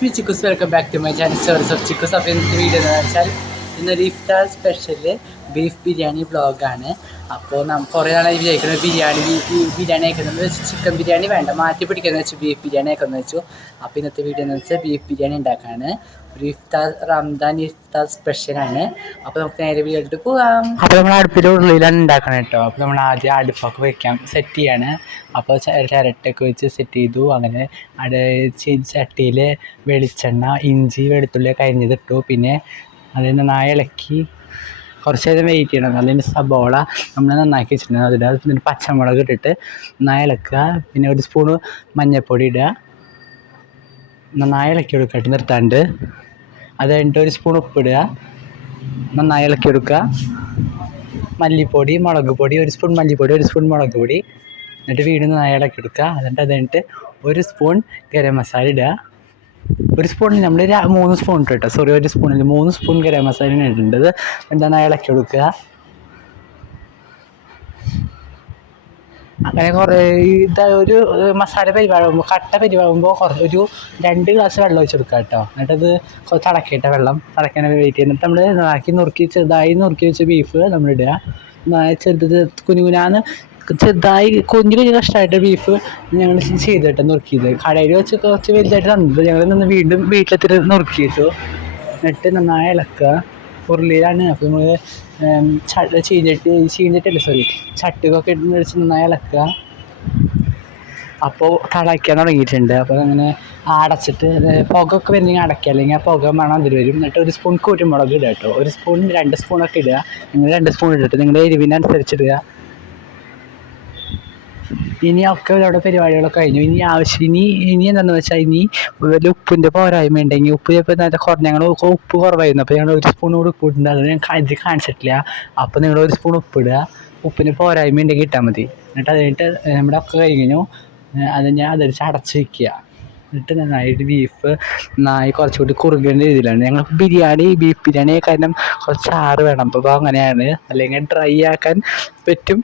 Chikkus welcome back to my channel stories of Chikkus. അപ്പോൾ ഇന്നത്തെ video എന്ന് വെച്ചാൽ ഇന്നൊരു ഇഫ്താർ സ്പെഷ്യൽ ബീഫ് ബിരിയാണി വ്ളോഗാണ്. അപ്പോൾ കുറേ നാളായി വിചാരിക്കുന്നത് ബിരിയാണി ആക്കുന്നത് ചിക്കൻ ബിരിയാണി വേണ്ട മാറ്റി പിടിക്കുന്നത് വെച്ച് ബീഫ് ബിരിയാണി ആക്കുന്നത് വെച്ചു. അപ്പോൾ ഇന്നത്തെ വീഡിയോ എന്ന് വെച്ചാൽ ബീഫ് ബിരിയാണി ഉണ്ടാക്കാണ്. ഒരു ഇഫ്താർ റംദാൻ ഇഫ്താർ സ്പെഷ്യലാണ്. അപ്പോൾ നമുക്ക് നേരെ വീട്ടിൽ പോകാം. അപ്പോൾ നമ്മൾ അടുപ്പിൻ്റെ ഉള്ളിലാണ് ഉണ്ടാക്കണം കേട്ടോ. അപ്പോൾ നമ്മൾ ആദ്യം അടുപ്പൊക്കെ വെക്കാം സെറ്റ് ചെയ്യാണ്. അപ്പോൾ ചിരട്ടയൊക്കെ വെച്ച് സെറ്റ് ചെയ്തു. അങ്ങനെ ചട്ടിയിൽ വെളിച്ചെണ്ണ, ഇഞ്ചി, വെളുത്തുള്ളി കരിഞ്ഞതിട്ടു. പിന്നെ അതിന് നന്നായി ഇളക്കി കുറച്ച് നേരം വെയിറ്റ് ചെയ്യണം. അതിന് സബോള നമ്മൾ നന്നാക്കി വെച്ചിട്ടുണ്ട്. അതിൽ പച്ചമുളക് ഇട്ടിട്ട് നന്നായി ഇളക്കുക. പിന്നെ ഒരു സ്പൂണ് മഞ്ഞൾപ്പൊടി ഇടുക, നന്നായി ഇളക്കി കൊടുക്കുക നിർത്താണ്ട്. അത് കഴിഞ്ഞിട്ട് ഒരു സ്പൂൺ ഉപ്പിടുക, നന്നായി ഇളക്കി കൊടുക്കുക. മല്ലിപ്പൊടി, മുളക് പൊടി, ഒരു സ്പൂൺ മല്ലിപ്പൊടി, ഒരു സ്പൂൺ മുളക് പൊടി, എന്നിട്ട് വീണ്ടും നന്നായി ഇളക്കി കൊടുക്കുക. അത് കഴിഞ്ഞിട്ട് ഒരു സ്പൂൺ ഗരം മസാല ഇടുക. ഒരു സ്പൂണിൽ നമ്മൾ 3 സ്പൂൺ ഇട്ടു കേട്ടോ. സോറി, ഒരു സ്പൂണിൽ 3 സ്പൂൺ ഗരം മസാലയാണ് ഇടേണ്ടത്. എന്താണ് ഇളക്കി കൊടുക്കുക. അങ്ങനെ കുറേ ഒരു മസാല പരിപാകുമ്പോൾ കട്ട പരിപാകുമ്പോൾ ഒരു 2 ഗ്ലാസ് വെള്ളം ഒഴിച്ച് കൊടുക്കുക കേട്ടോ. എന്നിട്ടത് തിളക്കട്ടെ, വെള്ളം തിളക്കാൻ വെയിറ്റ് ചെയ്യുന്നിട്ട് നമ്മൾ ചെറുതായി നുറുക്കി വെച്ച ബീഫ് നമ്മളിടുക. കുനുകുനാന്ന് ചെറുതായി കുഞ്ഞു കഷ്ടമായിട്ട് ബീഫ് ഞങ്ങൾ ചെയ്തിട്ട് നുറുക്കിയത് കടയിൽ വെച്ച് കുറച്ച് വലുതായിട്ട് തന്നത് ഞങ്ങൾ വീണ്ടും വീട്ടിലെത്തിട്ട് നുറുക്കിയിട്ടു. എന്നിട്ട് നന്നായി ഇളക്കുക. ഉരുളിയിലാണ്. അപ്പോൾ നമ്മൾ ചട്ടികൊക്കെ ഇട്ട് വെച്ച് നന്നായി ഇളക്കുക. അപ്പോൾ തിളയ്ക്കാൻ തുടങ്ങിയിട്ടുണ്ട്. അപ്പോൾ അങ്ങനെ അടച്ചിട്ട് പുകയൊക്കെ വരുന്നെങ്കിൽ അടയ്ക്കുക, അല്ലെങ്കിൽ ആ പുക മണം അതിൽ വരും. എന്നിട്ട് ഒരു സ്പൂൺ കുരുമുളക് ഇടുക കേട്ടോ. ഒരു സ്പൂൺ 2 സ്പൂണൊക്കെ ഇടുക. നിങ്ങൾ 2 സ്പൂൺ ഇട്ടിട്ട് നിങ്ങളുടെ എരിവിനനുസരിച്ചിടുക. ഇനി ഒക്കെ അവിടെ പരിപാടികളൊക്കെ കഴിഞ്ഞു. ഇനി എന്താണെന്ന് വെച്ചാൽ ഇനി വലിയ ഉപ്പിൻ്റെ പോരായ്മ ഉണ്ടെങ്കിൽ ഉപ്പ് ചിലപ്പോൾ നല്ല ഞങ്ങൾ ഉപ്പ് കുറവായിരുന്നു. അപ്പോൾ ഞങ്ങൾ 1 സ്പൂൺ കൂടി ഉപ്പ് ഇട്ടുണ്ട്. അത് ഞാൻ ഇത് കാണിച്ചിട്ടില്ല. അപ്പോൾ നിങ്ങൾ 1 സ്പൂൺ ഉപ്പ് ഇടുക. ഉപ്പിന് പോരായ്മ ഉണ്ടെങ്കിൽ ഇട്ടാൽ മതി. എന്നിട്ട് അത് കഴിഞ്ഞിട്ട് നമ്മുടെ ഒക്കെ കഴിഞ്ഞു. അത് ഞാൻ അതടിച്ച് അടച്ച് വയ്ക്കുക. എന്നിട്ട് നന്നായിട്ട് ബീഫ് നന്നായി കുറച്ചുകൂടി കുറുകേണ്ട രീതിയിലാണ് ഞങ്ങൾ ബീഫ് ബിരിയാണി കാരണം കുറച്ച് ചാറ് വേണം. അപ്പോൾ അങ്ങനെയാണ്, അല്ലെങ്കിൽ ഡ്രൈ ആക്കാൻ പറ്റും.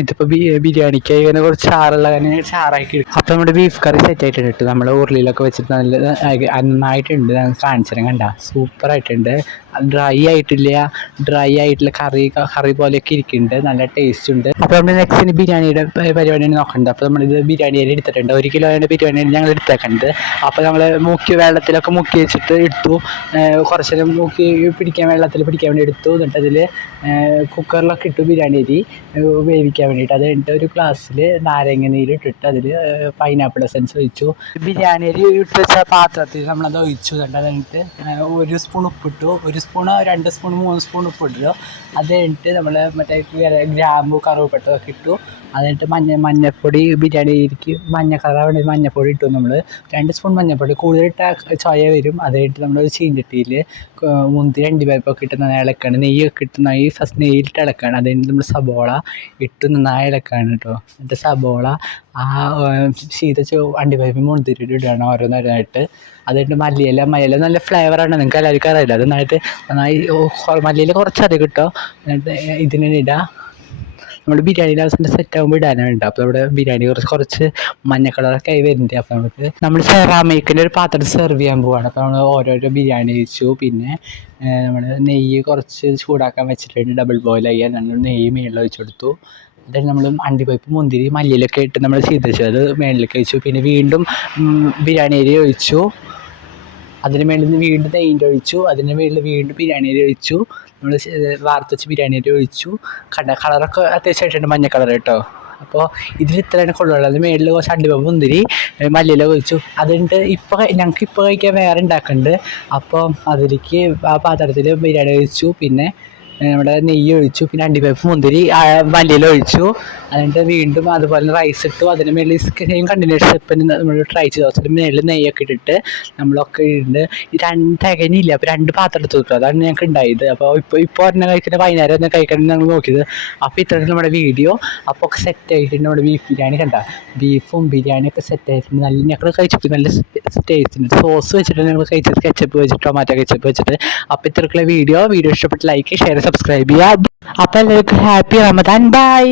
ഇതിപ്പോൾ ബിരിയാണിക്ക് ഇങ്ങനെ കുറച്ച് ചാറുള്ള കാരണം ചാറാക്കി എടുക്കും. അപ്പോൾ നമ്മുടെ ബീഫ് കറി സെറ്റ് ആയിട്ടുണ്ട്. നമ്മൾ ഉരുളിയിലൊക്കെ വെച്ചിട്ട് നന്നായിട്ടുണ്ട്. കാണിച്ചു തരാം, കണ്ട സൂപ്പറായിട്ടുണ്ട്. ഡ്രൈ ആയിട്ടുള്ള കറി പോലെയൊക്കെ ഇരിക്കുന്നുണ്ട്. നല്ല ടേസ്റ്റ് ഉണ്ട്. അപ്പോൾ നമ്മൾ നെക്സ്റ്റ് ബിരിയാണിയുടെ പരിപാടിയാണ് നോക്കേണ്ടത്. അപ്പോൾ നമ്മളിത് ബിരിയാണി അരി എടുത്തിട്ടുണ്ട്. 1 കിലോയുടെ ബിരിയാണി അരി ഞങ്ങൾ എടുത്തേക്കുന്നത്. അപ്പോൾ നമ്മൾ വെള്ളത്തിലൊക്കെ മുക്കി വെച്ചിട്ട് എടുത്തു. കുറച്ച് നേരം വെള്ളത്തിൽ പിടിക്കാൻ വേണ്ടി എടുത്തു. എന്നിട്ട് അതിൽ കുക്കറിലൊക്കെ ഇട്ടു ബിരിയാണി അരി വേവിക്കാൻ വേണ്ടിയിട്ട്. അത് കഴിഞ്ഞിട്ട് ഒരു ഗ്ലാസ്സിൽ നാരങ്ങ നീര് ഇട്ടിട്ട് അതിൽ പൈനാപ്പിൾ എസൻസ് ഒഴിച്ചു. ബിരിയാണി അരി ഇട്ട് വെച്ച പാത്രത്തിൽ നമ്മളത് ഒഴിച്ചു. അത് കഴിഞ്ഞിട്ട് 1 സ്പൂൺ ഉപ്പിട്ടു. 1 സ്പൂണ് 2 സ്പൂൺ 3 സ്പൂൺ ഉപ്പിട്ടു. അത് കഴിഞ്ഞിട്ട് നമ്മൾ മറ്റേ ഗ്രാമ്പു കറുവപ്പട്ടൊക്കെ ഇട്ടു. അത് കഴിഞ്ഞിട്ട് മഞ്ഞൾപ്പൊടി ബിരിയാണി അരിക്ക് മഞ്ഞ കളർ വേണ്ടി മഞ്ഞൾപ്പൊടി ഇട്ടു. നമ്മൾ 2 സ്പൂൺ മഞ്ഞൾപ്പൊടി കൂടുതലിട്ട ചോയ വരും. അത് കഴിഞ്ഞിട്ട് നമ്മൾ ചീഞ്ചട്ടിയിൽ മുന്തിരി അണ്ടിപ്പരിപ്പൊക്കെ ഇട്ട് നന്നായി ഇളക്കാണ്. നെയ്യൊക്കെ ഇട്ട് ഫസ്റ്റ് നെയ്യിലിട്ട് ഇളക്കാണ്. അത് കഴിഞ്ഞിട്ട് നമ്മൾ സബോള ഇട്ട് നന്നായി ഇളക്കാണ് കേട്ടോ. എന്നിട്ട് സബോള ആ അണ്ടിപ്പരിപ്പ് മുന്തിരി ഇടുകയാണ് ഓരോന്നോരോന്നായിട്ട്. അത് കഴിഞ്ഞിട്ട് മല്ലിയില നല്ല ഫ്ലേവറാണ്, നിങ്ങൾക്ക് എല്ലാവർക്കും അറിയില്ല. അത് നന്നായി മല്ലിയില കുറച്ചധികം കിട്ടോ. എന്നിട്ട് ഇതിനെ ഇടുക. നമ്മൾ ബിരിയാണി ലാസ്റ്റിൻ്റെ സെറ്റ് ആകുമ്പോൾ ഇടാനാണ്. അപ്പോൾ നമ്മുടെ ബിരിയാണി കുറച്ച് മഞ്ഞ കളറൊക്കെ ആയി വരുന്നുണ്ട്. അപ്പോൾ നമ്മൾ സെറാമിക്കിൻ്റെ ഒരു പാത്രം സെർവ് ചെയ്യാൻ പോവുകയാണ്. അപ്പോൾ നമ്മൾ ഓരോരോ ബിരിയാണി വെച്ചു. പിന്നെ നമ്മൾ നെയ്യ് കുറച്ച് ചൂടാക്കാൻ വെച്ചിട്ടുണ്ട്. ഡബിൾ ബോയിൽ ചെയ്യാൻ നമ്മൾ നെയ്യ് മേളിൽ ഒഴിച്ചു കൊടുത്തു. അതായത് നമ്മൾ അണ്ടിപ്പരിപ്പ് മുന്തിരി മല്ലിയിലൊക്കെ ഇട്ട് നമ്മൾ ചെയ്ത് വെച്ചു. അത് മേളിലേക്ക് വെച്ചു. പിന്നെ വീണ്ടും ബിരിയാണി അരി ഒഴിച്ചു. അതിന് മേളിൽ നിന്ന് വീണ്ടും നെയ്യിൻ്റെ ഒഴിച്ചു. അതിന് മേളിൽ വീണ്ടും ബിരിയാണി അരി ഒഴിച്ചു. നമ്മൾ വാർത്ത് വെച്ച് ബിരിയാണി അരി ഒഴിച്ചു. കളറൊക്കെ അത്യാവശ്യമായിട്ടുണ്ട്, മഞ്ഞ കളർ കേട്ടോ. അപ്പോൾ ഇതിൽ ഇത്രയാണ് കൊള്ളുള്ളത്. അത് മേളിൽ കുറച്ച് അണ്ടിപ്പരിപ്പ് മുന്തിരി മല്ലിയില ഒഴിച്ചു. അതുകൊണ്ട് ഞങ്ങൾക്ക് ഇപ്പോൾ കഴിക്കാൻ വേറെ ഉണ്ടാക്കുന്നുണ്ട്. അപ്പോൾ അതിലേക്ക് ആ പാത്രത്തിൽ ബിരിയാണി ഒഴിച്ചു. പിന്നെ നമ്മുടെ നെയ്യ് ഒഴിച്ചു. പിന്നെ അണ്ടിപ്പരിപ്പ് മുന്തിരി മല്ലിയില ഒഴിച്ചു. എന്നിട്ട് വീണ്ടും അതുപോലെ റൈസ് ഇട്ടു. അതിന് മേളിൽ സെയിം കണ്ടിന്യൂഷൻ സ്റ്റെപ്പിന് നമ്മൾ ട്രൈ ചെയ്തു. അതിന് മേളിൽ നെയ്യൊക്കെ ഇട്ടിട്ട് നമ്മളൊക്കെ ഇട്ടുണ്ട്. തികഞ്ഞില്ല. അപ്പോൾ 2 പാത്രം എടുത്തു കിട്ടും. അതാണ് ഞങ്ങൾക്ക് ഉണ്ടായത്. അപ്പോൾ ഇപ്പോൾ ഒരെണ്ണം കഴിക്കുന്നത് വൈകുന്നേരം ഒന്ന് കഴിക്കണം ഞങ്ങൾ നോക്കിയത്. അപ്പോൾ ഇത്രയും നമ്മുടെ വീഡിയോ. അപ്പോൾ ഒക്കെ സെറ്റ് ആയിട്ടുണ്ട്. നമ്മുടെ ബീഫ് ബിരിയാണി കണ്ട ബീഫും ബിരിയാണിയൊക്കെ സെറ്റ് ആയിട്ടുണ്ട്. നല്ല ഞങ്ങൾ കഴിച്ചിട്ട് നല്ല ടേസ്റ്റ്. സോസ് വെച്ചിട്ട് ഞങ്ങൾ കഴിച്ചത് കെച്ചപ്പ് വെച്ചിട്ട് ടൊമാറ്റോ കെച്ചപ്പ് വെച്ചിട്ട്. അപ്പോൾ ഇത്രയ്ക്കുള്ള വീഡിയോ ഇഷ്ടപ്പെട്ട് ലൈക്ക് ഷെയർ സബ്സ്ക്രൈബ് ചെയ്യുക. അപ്പോൾ എല്ലാവർക്കും ഹാപ്പി റമദാൻ. ബൈ.